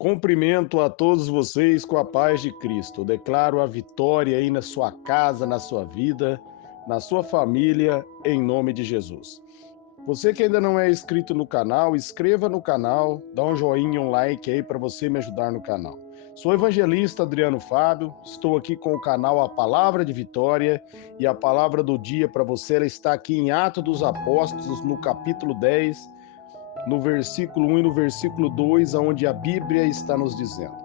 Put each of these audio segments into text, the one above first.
Cumprimento a todos vocês com a paz de Cristo. Declaro a vitória aí na sua casa, na sua vida, na sua família, em nome de Jesus. Você que ainda não é inscrito no canal, inscreva no canal, dá um joinha, um like aí para você me ajudar no canal. Sou o evangelista Adriano Fábio, estou aqui com o canal A Palavra de Vitória e a palavra do dia para você ela está aqui em Atos dos Apóstolos, no capítulo 10, no versículo 1 e no versículo 2, onde a Bíblia está nos dizendo: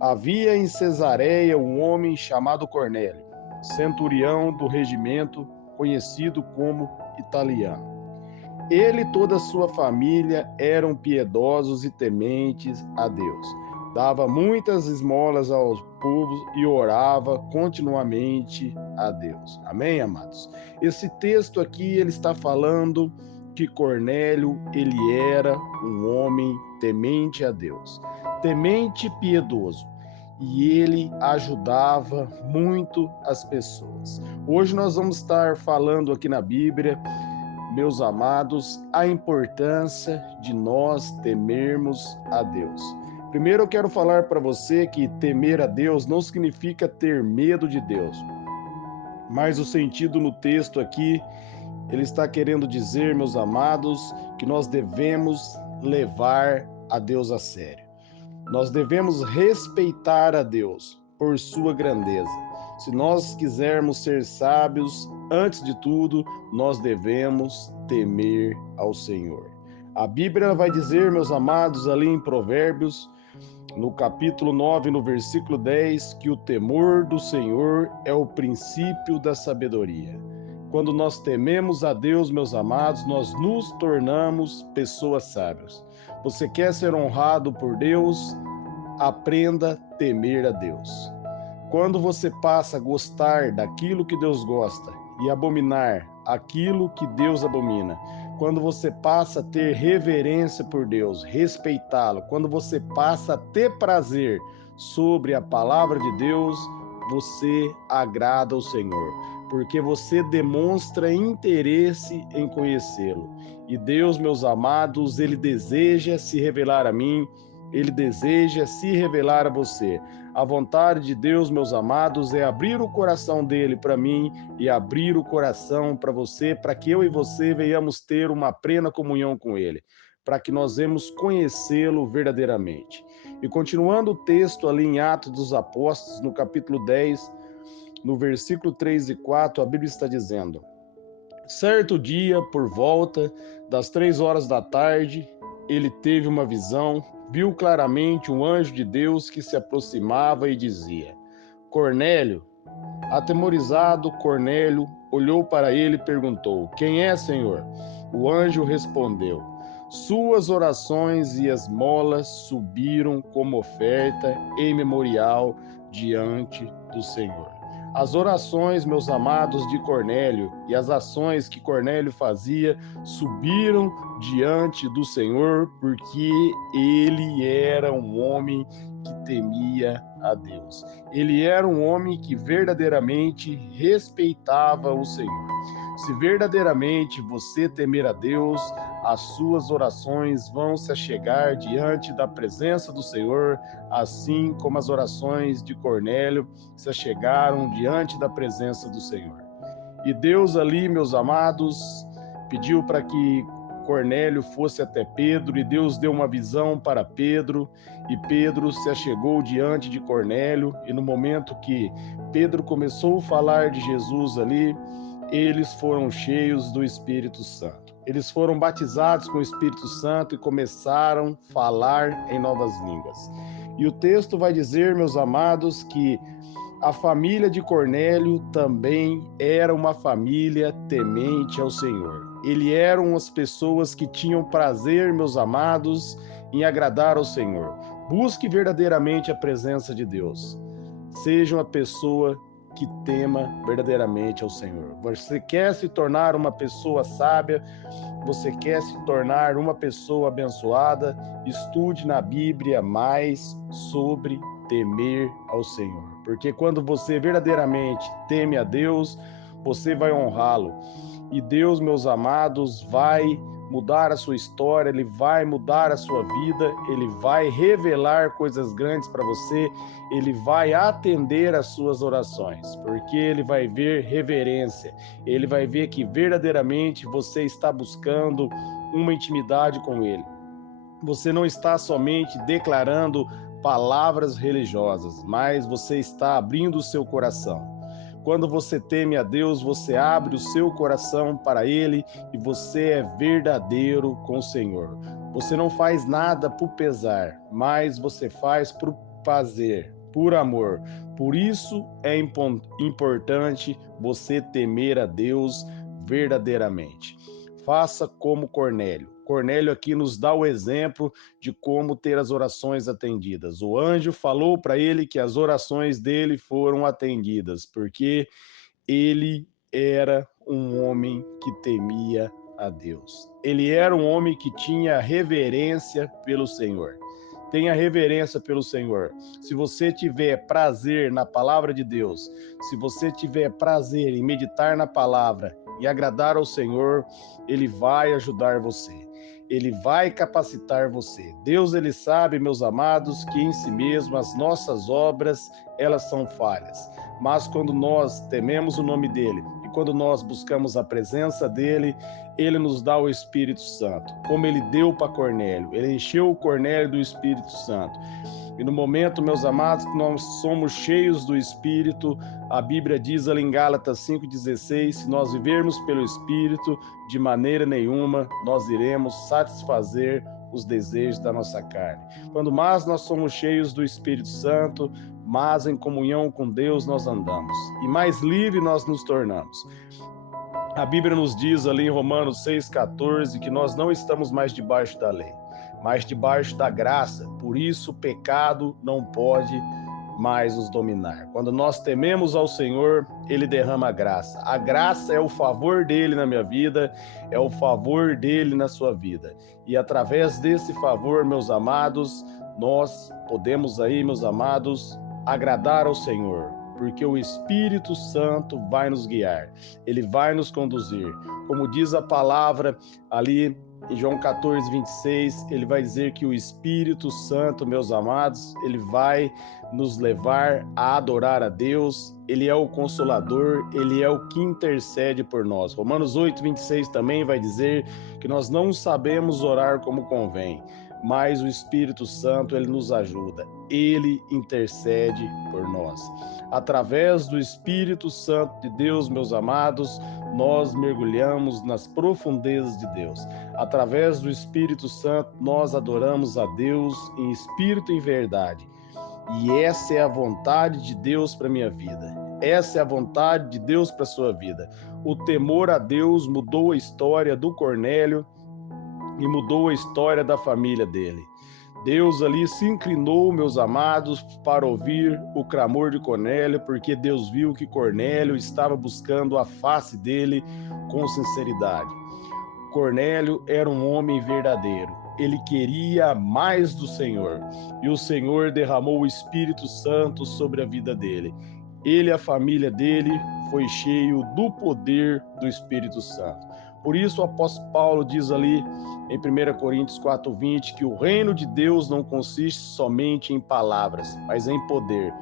Havia em Cesareia um homem chamado Cornélio, centurião do regimento, conhecido como Italiano. Ele e toda a sua família eram piedosos e tementes a Deus. Dava muitas esmolas aos povos e orava continuamente a Deus. Amém, amados? Esse texto aqui, ele está falando que Cornélio, ele era um homem temente a Deus, temente e piedoso. E ele ajudava muito as pessoas. Hoje nós vamos estar falando aqui na Bíblia, meus amados, a importância de nós temermos a Deus. Primeiro eu quero falar para você que temer a Deus não significa ter medo de Deus, mas o sentido no texto aqui, ele está querendo dizer, meus amados, que nós devemos levar a Deus a sério. Nós devemos respeitar a Deus por sua grandeza. Se nós quisermos ser sábios, antes de tudo, nós devemos temer ao Senhor. A Bíblia vai dizer, meus amados, ali em Provérbios, no capítulo 9, no versículo 10, que o temor do Senhor é o princípio da sabedoria. Quando nós tememos a Deus, meus amados, nós nos tornamos pessoas sábias. Você quer ser honrado por Deus? Aprenda a temer a Deus. Quando você passa a gostar daquilo que Deus gosta e abominar aquilo que Deus abomina, quando você passa a ter reverência por Deus, respeitá-lo, quando você passa a ter prazer sobre a palavra de Deus, você agrada ao Senhor, porque você demonstra interesse em conhecê-lo. E Deus, meus amados, ele deseja se revelar a mim, ele deseja se revelar a você. A vontade de Deus, meus amados, é abrir o coração dele para mim e abrir o coração para você, para que eu e você venhamos ter uma plena comunhão com ele, para que nós venhamos conhecê-lo verdadeiramente. E continuando o texto ali em Atos dos Apóstolos, no capítulo 10, no versículo 3 e 4, a Bíblia está dizendo: Certo dia, por volta das 3 horas da tarde, ele teve uma visão, viu claramente um anjo de Deus que se aproximava e dizia: Cornélio. Atemorizado, Cornélio olhou para ele e perguntou: Quem é, Senhor? O anjo respondeu: Suas orações e esmolas subiram como oferta em memorial diante do Senhor. As orações, meus amados, de Cornélio e as ações que Cornélio fazia subiram diante do Senhor, porque ele era um homem que temia a Deus. Ele era um homem que verdadeiramente respeitava o Senhor. Se verdadeiramente você temer a Deus, as suas orações vão se achegar diante da presença do Senhor, assim como as orações de Cornélio se achegaram diante da presença do Senhor. E Deus ali, meus amados, pediu para que Cornélio fosse até Pedro, e Deus deu uma visão para Pedro, e Pedro se achegou diante de Cornélio, e no momento que Pedro começou a falar de Jesus ali, eles foram cheios do Espírito Santo. Eles foram batizados com o Espírito Santo e começaram a falar em novas línguas. E o texto vai dizer, meus amados, que a família de Cornélio também era uma família temente ao Senhor. Ele eram as pessoas que tinham prazer, meus amados, em agradar ao Senhor. Busque verdadeiramente a presença de Deus. Seja uma pessoa que tema verdadeiramente ao Senhor. Você quer se tornar uma pessoa sábia? Você quer se tornar uma pessoa abençoada? Estude na Bíblia mais sobre temer ao Senhor. Porque quando você verdadeiramente teme a Deus, você vai honrá-lo. E Deus, meus amados, vai mudar a sua história, Ele vai mudar a sua vida, Ele vai revelar coisas grandes para você, Ele vai atender às suas orações, porque Ele vai ver reverência, Ele vai ver que verdadeiramente você está buscando uma intimidade com Ele. Você não está somente declarando palavras religiosas, mas você está abrindo o seu coração. Quando você teme a Deus, você abre o seu coração para Ele e você é verdadeiro com o Senhor. Você não faz nada por pesar, mas você faz por prazer, por amor. Por isso é importante você temer a Deus verdadeiramente. Faça como Cornélio. Cornélio aqui nos dá o exemplo de como ter as orações atendidas. O anjo falou para ele que as orações dele foram atendidas, porque ele era um homem que temia a Deus. Ele era um homem que tinha reverência pelo Senhor. Tenha reverência pelo Senhor. Se você tiver prazer na palavra de Deus, se você tiver prazer em meditar na palavra e agradar ao Senhor, Ele vai ajudar você. Ele vai capacitar você. Deus, Ele sabe, meus amados, que em si mesmo as nossas obras, elas são falhas. Mas quando nós tememos o nome dEle e quando nós buscamos a presença dEle, Ele nos dá o Espírito Santo, como Ele deu para Cornélio. Ele encheu o Cornélio do Espírito Santo. E no momento, meus amados, que nós somos cheios do Espírito, a Bíblia diz ali em Gálatas 5,16, se nós vivermos pelo Espírito, de maneira nenhuma nós iremos satisfazer os desejos da nossa carne. Quando mais nós somos cheios do Espírito Santo, mais em comunhão com Deus nós andamos e mais livre nós nos tornamos. A Bíblia nos diz ali em Romanos 6,14 que nós não estamos mais debaixo da lei, mas debaixo da graça. Por isso o pecado não pode mais nos dominar. Quando nós tememos ao Senhor, Ele derrama a graça. A graça é o favor dEle na minha vida, é o favor dEle na sua vida. E através desse favor, meus amados, nós podemos aí, meus amados, agradar ao Senhor, porque o Espírito Santo vai nos guiar, Ele vai nos conduzir. Como diz a palavra ali em João 14:26, ele vai dizer que o Espírito Santo, meus amados, ele vai nos levar a adorar a Deus, ele é o Consolador, ele é o que intercede por nós. Romanos 8:26 também vai dizer que nós não sabemos orar como convém, mas o Espírito Santo, ele nos ajuda, ele intercede por nós. Através do Espírito Santo de Deus, meus amados, nós mergulhamos nas profundezas de Deus. Através do Espírito Santo, nós adoramos a Deus em espírito e em verdade. E essa é a vontade de Deus para a minha vida. Essa é a vontade de Deus para a sua vida. O temor a Deus mudou a história do Cornélio e mudou a história da família dele. Deus ali se inclinou, meus amados, para ouvir o clamor de Cornélio, porque Deus viu que Cornélio estava buscando a face dele com sinceridade. Cornélio era um homem verdadeiro. Ele queria mais do Senhor. E o Senhor derramou o Espírito Santo sobre a vida dele. Ele e a família dele foi cheio do poder do Espírito Santo. Por isso o apóstolo Paulo diz ali em 1 Coríntios 4:20 que o reino de Deus não consiste somente em palavras, mas em poder.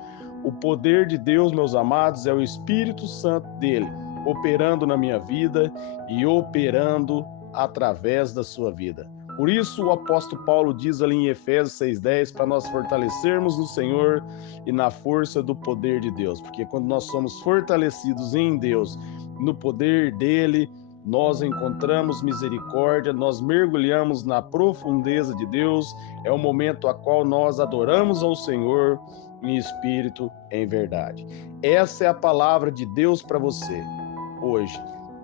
O poder de Deus, meus amados, é o Espírito Santo dele, operando na minha vida e operando através da sua vida. Por isso o apóstolo Paulo diz ali em Efésios 6:10 para nós fortalecermos no Senhor e na força do poder de Deus, porque quando nós somos fortalecidos em Deus, no poder dele, nós encontramos misericórdia, nós mergulhamos na profundeza de Deus, é o momento a qual nós adoramos ao Senhor em espírito, em verdade. Essa é a palavra de Deus para você hoje.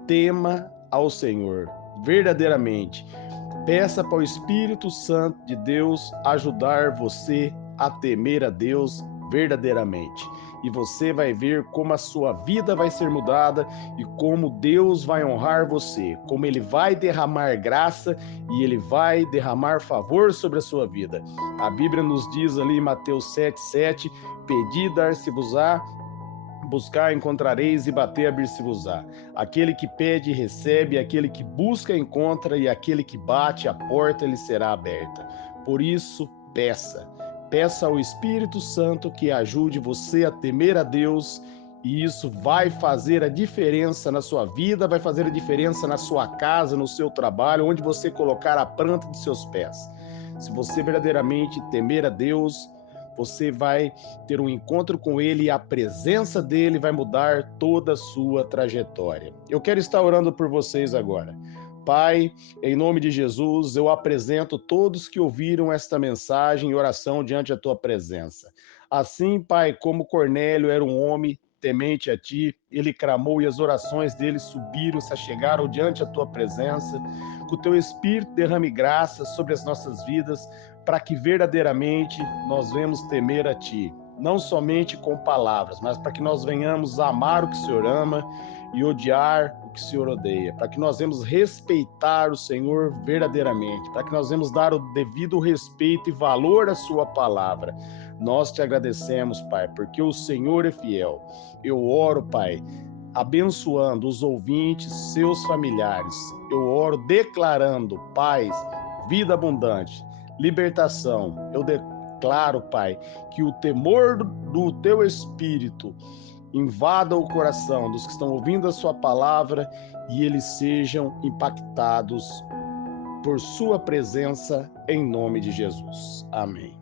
Tema ao Senhor verdadeiramente. Peça para o Espírito Santo de Deus ajudar você a temer a Deus verdadeiramente. E você vai ver como a sua vida vai ser mudada e como Deus vai honrar você, como Ele vai derramar graça e Ele vai derramar favor sobre a sua vida. A Bíblia nos diz ali em Mateus 7:7, pedi, dar-se-vos-á, Buscar, encontrareis, e bater, abrir-se-vos-á. Aquele que pede, recebe, aquele que busca, encontra, e aquele que bate, a porta lhe será aberta. Por isso, peça. Peça ao Espírito Santo que ajude você a temer a Deus, e isso vai fazer a diferença na sua vida, vai fazer a diferença na sua casa, no seu trabalho, onde você colocar a planta de seus pés. Se você verdadeiramente temer a Deus, você vai ter um encontro com Ele e a presença dEle vai mudar toda a sua trajetória. Eu quero estar orando por vocês agora. Pai, em nome de Jesus, eu apresento todos que ouviram esta mensagem e oração diante da Tua presença. Assim, Pai, como Cornélio era um homem temente a Ti, ele clamou e as orações dele subiram, se achegaram diante da Tua presença. Que o Teu Espírito derrame graça sobre as nossas vidas, para que verdadeiramente nós venhamos temer a Ti, não somente com palavras, mas para que nós venhamos amar o que o Senhor ama e odiar o que o Senhor odeia, para que nós venhamos respeitar o Senhor verdadeiramente, para que nós venhamos dar o devido respeito e valor à Sua palavra. Nós te agradecemos, Pai, porque o Senhor é fiel. Eu oro, Pai, abençoando os ouvintes, seus familiares. Eu oro declarando paz, vida abundante, libertação. Eu declaro, Pai, que o temor do Teu Espírito invada o coração dos que estão ouvindo a Sua palavra e eles sejam impactados por Sua presença, em nome de Jesus. Amém.